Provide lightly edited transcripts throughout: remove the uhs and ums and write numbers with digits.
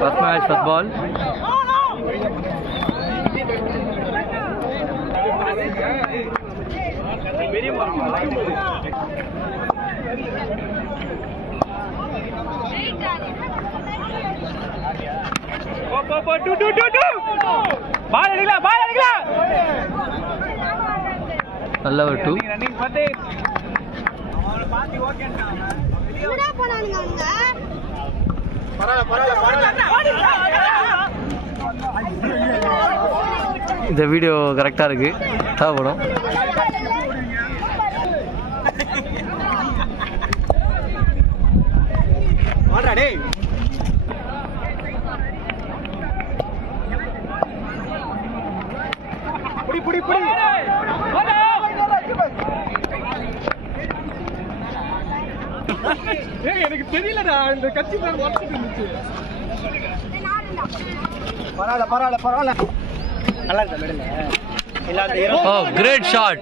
First match, first ball. நல்ல ஒரு 2. இந்த வீடியோ கரெக்டாக இருக்கு, தேவைப்படும். எனக்கு தெரியலடா இந்த கட்சி பேர் வளர்த்துட்டு இருந்துச்சு. பரவாயில்ல நல்லா இருக்கா மேடல. Oh, great shot.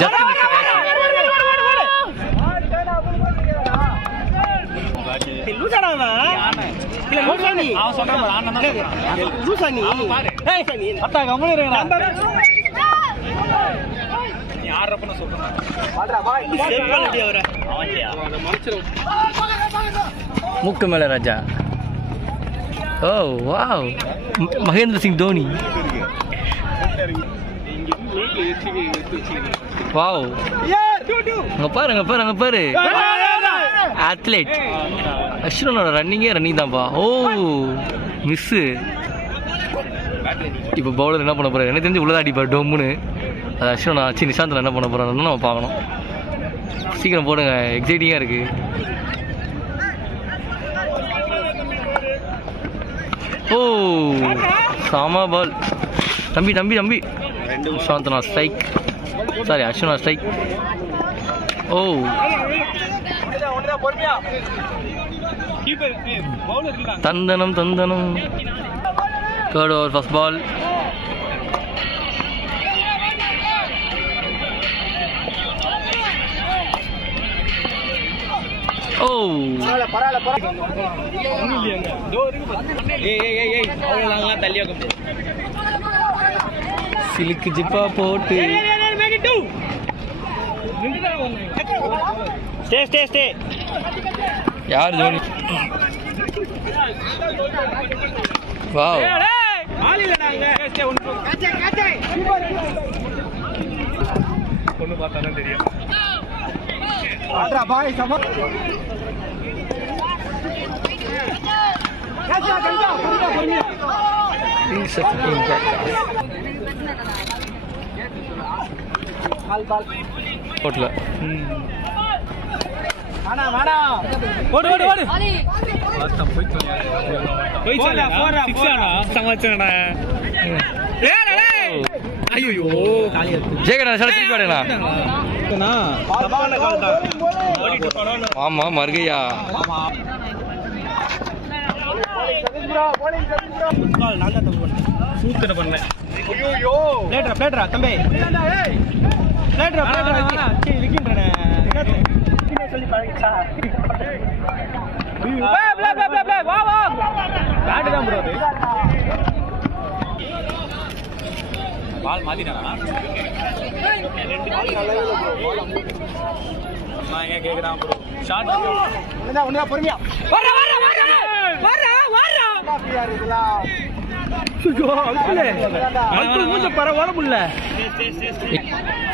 Just missed the catch. லூசாடாவா இல்ல லூசானி அவன் சொல்றான் பாரு அண்ணன் சொல்றான் லூசானி ஏய் அத்தா கம்முனு இருங்கடா நீ யாரப்பன சொல்றான் வாடா வா செப்பல் அடி அவரே அவன் மறைச்சிரும் முக்கு மேல ராஜா. Oh wow, Mahendra Singh Dhoni. Wow, அங்க பாரு அத்லெட் அஸ்வினோட ரன்னிங் தான்ப்பா. ஓ மிஸ்ஸு. இப்போ பவுலர் என்ன பண்ண போறாரு எனக்கு தெரிஞ்சு உள்ளதான் அடிப்பார் டொம்முன்னு. அது அஸ்வினா ஆச்சு, நிஷாந்தில் என்ன பண்ண போறாருன்னு நம்ம பார்க்கணும். சீக்கிரம் போடுங்க, எக்ஸைட்டிங்காக இருக்கு. ஓ சாமா பால். தம்பி சாந்தனா ஸ்ட்ரைக், சாரி அஸ்வினா ஸ்ட்ரைக். ஓ தந்தனம். Third over first ball. ஓ சிலுக்கு ஜிப்பா போட்டு ஸ்டே யார் தோனி? வாவ், பொண்ணு பார்த்தாதான் தெரியும். பாய் சம போட்டல. ஆமா மருகையா. சூத்தனை பண்ணேன். பிளேட்ரா தம்பி இருக்கின்றன சொல்லி பழகிச்சா. வா பேட்டு தான் ப்ரோ அது. பால் மாத்திட்டானா? நான் ஏன் கேக்குறான் ப்ரோ? ஷாட் ஒண்ணா பொறுமையா வர பரவாயில்ல.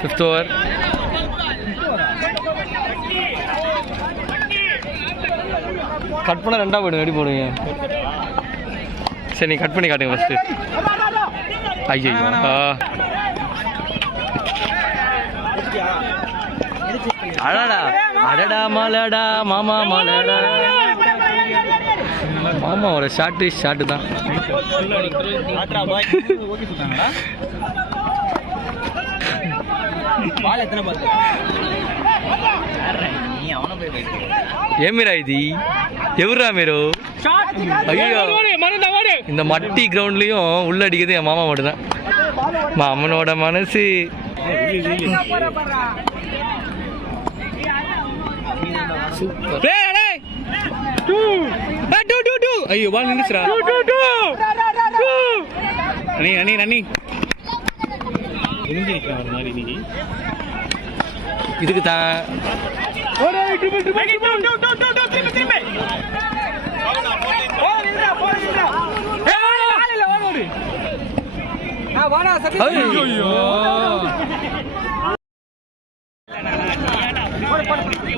Fifth over. கட் பண்ண 2 போயிடுங்க, ரெடி போடுங்க. சரி நீ கட் பண்ணி காட்டுங்க ஃபர்ஸ்ட். ஐயோ அடடா மலடா மாமாவோட ஷாட்டு தான். ఏమిరా ఇది ఎవరురా మీరు? అయ్యో இந்த மட்டி கிரவுண்ட்லயும் உள்ள அடிக்கிறது என் மாமா மட்டும் தான். மாமனோட மனசு சூப்பர். டேய் டேய் 2 ஐயோ பால் நின்னுச்சுடா. 2 அண்ணி எங்க நிக்கிற ஒரு மாதிரி நீ இதுக்கு தான் ஓடு ட்ரிபிள் திரும்பி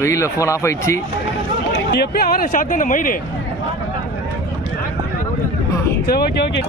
வெயில ஃபோன் ஆஃப் ஆயிடுச்சு. நீ எப்பயும் ஆற ஷாட் அந்த மயிறு. சரி ஓகே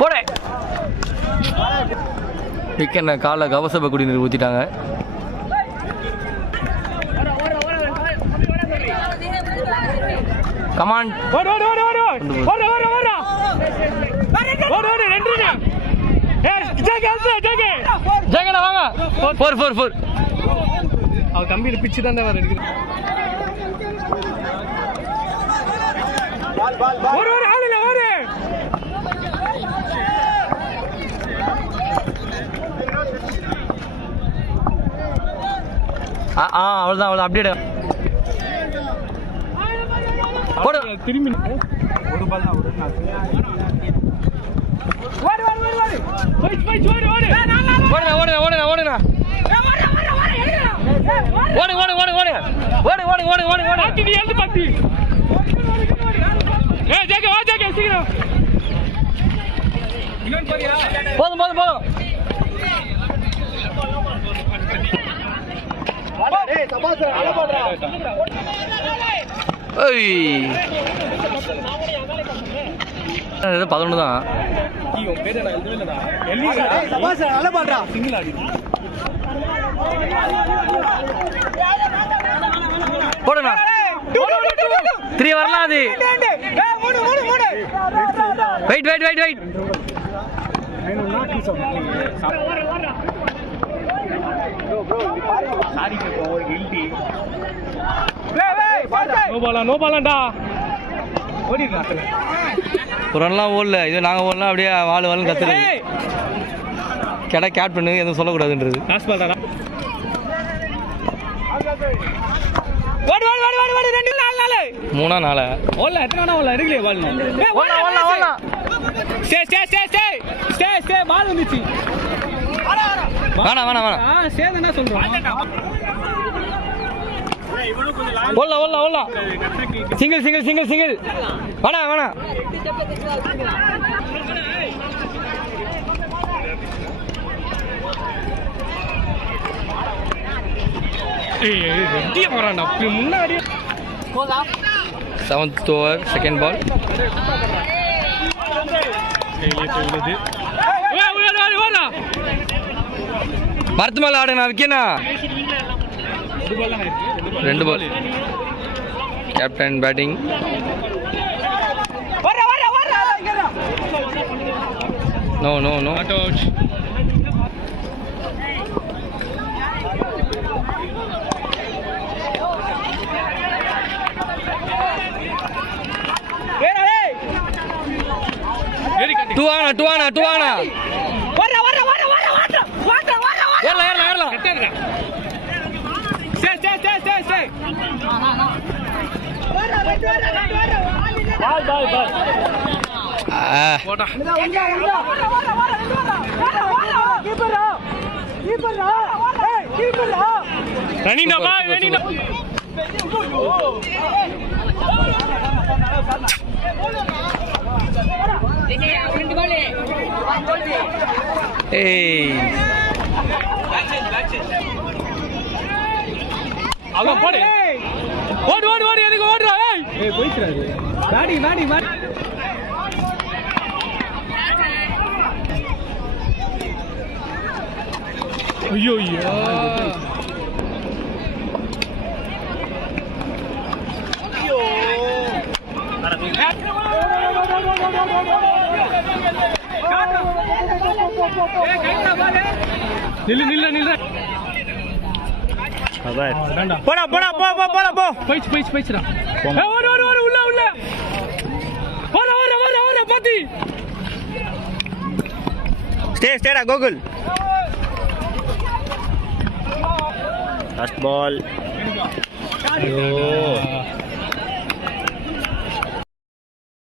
போடே. விக்கெட் காலை கவசப குடிநீர் ஊற்றிட்டாங்க. கமான் ஓடு ரெண்டு ஜெகன வாங்க. 4 அவ கம்பியில பிச்சு தான் வர இருக்கு. ஓடு ஆளுல ஓடு. அவ்வளோதான் அப்டேட் போடு. திரும்பி ஒரு பால் தான் போதும். ஏய் 11 தான். போடுங்க 3 வரலாம். அது வெயிட் நோ பாலாண்டா. ஒரு ரன்லாம் ஓடல. இது நாங்கள் ஓடலாம் அப்படியே வாழ் கத்துறது. கடை கேட் பண்ணு எதுவும் சொல்லக்கூடாதுன்றது. லாஸ்ட் பால் தானா? 3 4 ஓடல. எத்தனை வேணா ஓடல. இருக்குல்லையே பால். ஓடலாம். ஸ்டே பால் வந்துச்சு. வேணாம் சேது என்ன சொல்றான்? ஓடலாம். சிங்கிள் வேணாம். முன்னாடி 7th over, second ball. மரத்து மேல ஆடுங்க விக்கனா. 2 ball. Captain batting. No. Not out. Two ஆனா. ஏறலாம். Stay. Ball. போடா. ரனினா பா. ஏய் அங்க போடு. ஓடு எதுக்கு ஓடுறா? ஏய் போயிடுறாரு. வாடி. ஐயோ நில்லு. போடா போ. போயிடுச்சுடா. ஓடு உள்ள. ஓட பாத்தி. ஸ்டேடா கோகுல். Last ball. ஐயோ